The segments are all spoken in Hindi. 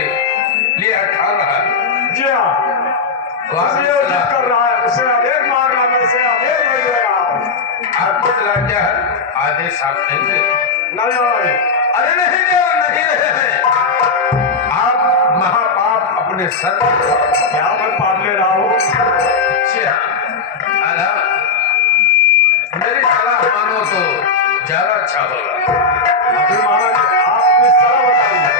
लिए खा रहा है। जी हाँ, जिद कर रहा है, उसे अधिक मांग रहा, मैं उसे अधिक नहीं दे रहा हूँ। आपको चला क्या है? आदेश आप नहीं दे? नहीं मामा जी। अरे नहीं दे और नहीं रहे हैं। आप महापाप अपने सर क्या मैं पाप ले रहा हूँ? मेरी सलाह मानो तो ज्यादा अच्छा होगा। अभी मामा जी आप अपनी सलाह बताइए।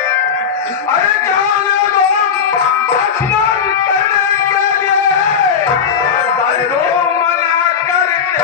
अरे जाने दो, स्नान करने के लिए दो मना करके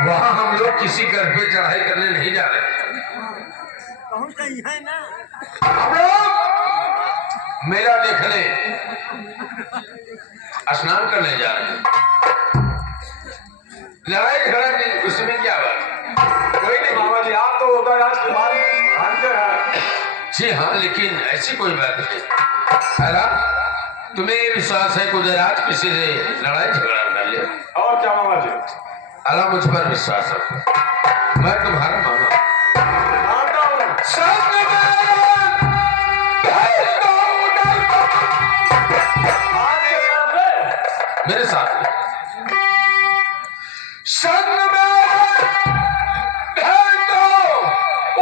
वहां हम लोग किसी घर पे चढ़ाई करने नहीं जा रहे। हम लोग मेला देखने स्नान करने जा रहे हैं। लड़ाई झगड़ा नहीं, उसमें क्या बात? कोई नहीं मामा जी, आप तो उदयराज की बात मानते हैं। जी हाँ, लेकिन ऐसी कोई बात नहीं। अला तुम्हें ये विश्वास है कि उदयराज किसी से लड़ाई झगड़ा कर ले? और क्या मामा जी? अला मुझ पर विश्वास रखो, मैं तुम्हारा मामा मानता हूँ। मेरे साथ संग में भेज दो,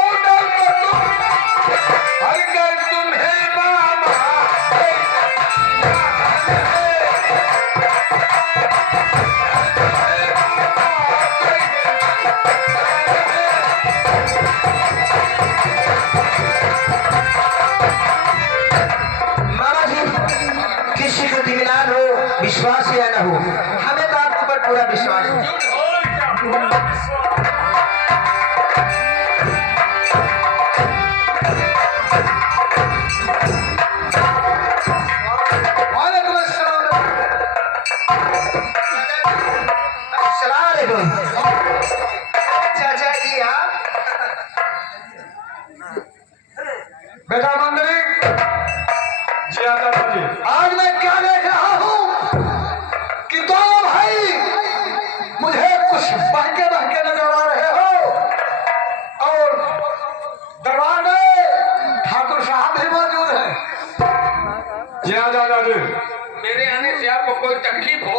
उधर पर तुम अगर तुम्हें मामा किसी को दिमिलान हो, विश्वास या न हो, हमें तो आपके ऊपर पूरा विश्वास है। वालेकुम अस्सलाम। अस्सलाम वालेकुम। चाचा जी आप? बेटा मंदिर जी हाँ चाचा जी। आज मैं क्या देख रहा हूँ कि दो भाई मुझे कुछ बहके बहके नजर आ रहे हो, और दरबार में ठाकुर साहब भी मौजूद हैं। जी हाँ चाचा जी। मेरे आने से आपको कोई तकलीफ हो?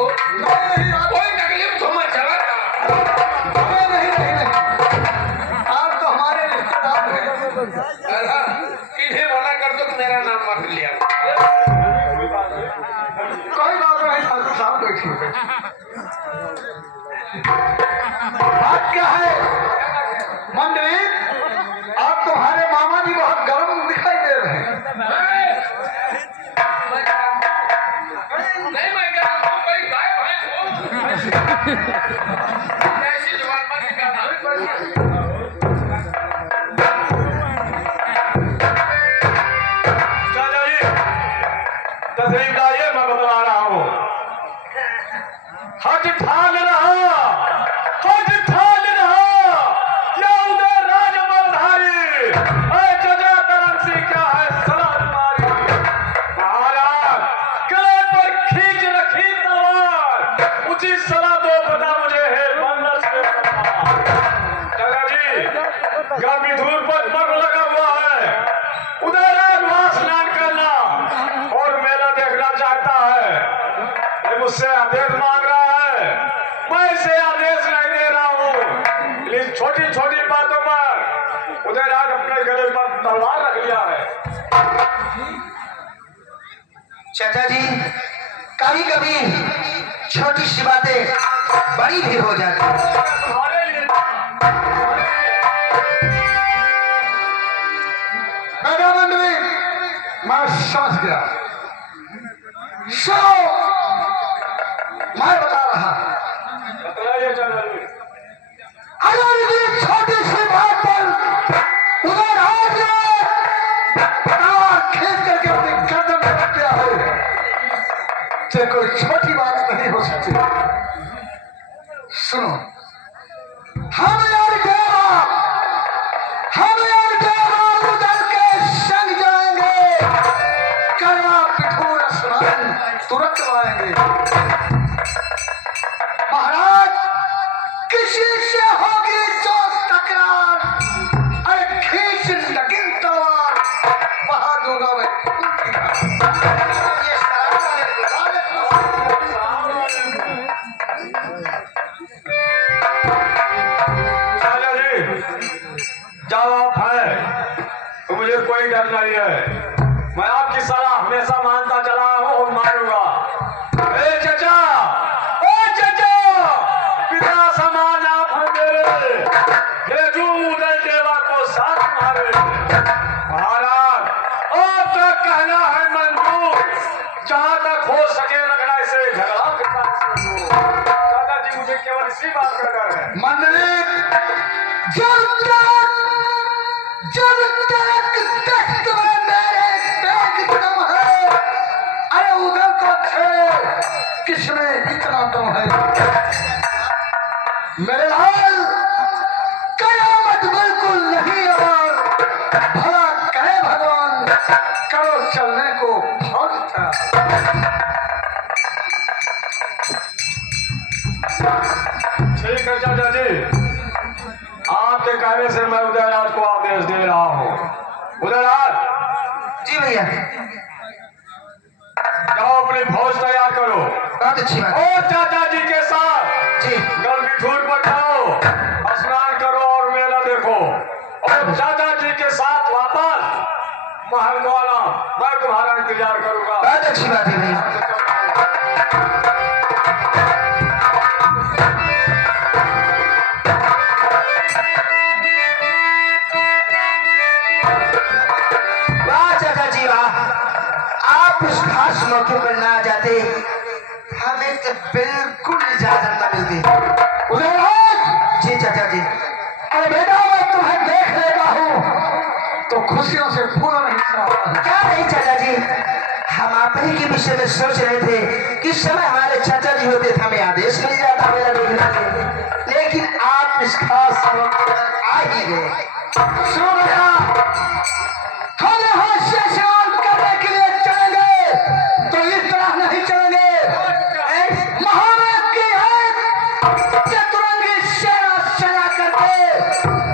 कोई तकलीफ तो मैं चला नहीं नहीं नहीं नहीं, आप तो हमारे रिश्तेदार हैं। इन्हें मना कर दो कि मेरा नाम मत लिया। कोई बात नहीं, ठाकुर साहब बैठिए। बात क्या है मंत्री? आप तुम्हारे मामा जी बहुत गर्म दिखाई दे रहे हैं। नहीं मैं क्या कोई गाय भैंस हो ऐसी जुबान मत निकालना। चाचा जी तस्वीर का ये मैं बतला रहा हूँ। हज ठान रहा, हज ठान रहा, या उदय राज मलधारी, जजा तरन सिंह क्या है सलाह तुम्हारी। महाराज गले पर खींच रखी तलवार, उचित सलाह दो बता मुझे है बंदर से। चाचा जी गर्मी धूल पर पर्व लगा हुआ है, उदयराज वहां स्नान करना और मेला देखना चाहता है। ये मुझसे आदेश मांग रहा है, मैं इसे आदेश नहीं दे रहा हूँ। इस छोटी छोटी बातों पर चाचा जी, कभी कभी छोटी सी बातें बड़ी भी हो जाती हैं। तुम्हारे लिए मेरा मंडली, मैं समझ गया। सुनो, मैं बता रहा, बताइए चाचा जी। अगर ये छोटी सी बात पर उधर आज खींच करके अपनी गर्दन में रख दिया हो तो कोई छोटी बात नहीं हो सकती। सुनो, हम यार उधर के संग जाएंगे, करवा पिठूर स्नान तुरंत आएंगे। महाराज, किसी से होगी जो तकरार, अरे खींच लगिन तलवार बहा दूंगा मैं। ये चाचा जी, जब आप हैं तो मुझे कोई डर नहीं है। मैं आपकी सलाह हमेशा मानता चला हूं और मानूंगा। ए चाचा, पिता समान आप हैं मेरे, भेजू उदय देवा को साथ तुम्हारे। महाराज, आपका कहना है मंजूर, जहां तक हो सके रखना इसे झगड़ा के साथ सुनो। चाचा जी, मुझे केवल इसी बात का डर है। मंडली, जब तक दस्त में मेरे पेट दम है, अरे उधर को थे किसमें इतना दम है। मेरे लाल, कयामत बिल्कुल नहीं, और भला कहे भगवान, करो चलने को भरोसा। ठीक है चाचा जी, आपके कहने से मैं उदयराज को आदेश दे रहा हूँ। उदयराज, जी भैया, जाओ अपनी फौज तैयार करो बहुत अच्छी बात। और चाचा जी के साथ जी गलबीठूर पर जाओ, स्नान करो और मेला देखो, और चाचा जी के साथ वापस महल को आना। मैं तुम्हारा इंतजार करूंगा। बहुत अच्छी बात है भैया। वाह चाचा जी वाह, आप उस खास मौके पर ना जाते, हमें तो बिल्कुल इजाजत न मिलती। उदयराज, जी चाचा जी। अरे बेटा, मैं तुम्हें देख लेता हूँ तो खुशियों से पूरा नहीं समाता। क्या नहीं चाचा जी, हम आप ही के विषय में सोच रहे थे कि इस समय हमारे चाचा जी होते थे, हमें आदेश मिल जाता मेरा देखने के, लेकिन आप इस खास मौके पर आ ही गए। सुनो बेटा, हम यहाँ से स्नान करने के लिए चलेंगे तो इस तरह नहीं चलेंगे। महाराज की है चतुरंगी सेना सजा करके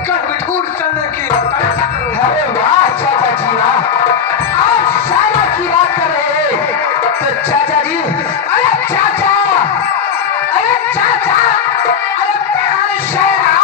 गढ़बिठूर चलने की तैयारी करो। अरे वाह चाचा जी वाह, आप सारा की बात कर रहे हैं तो चाचा जी, अरे चाचा, अरे चाचा, अरे तेरा शेरा,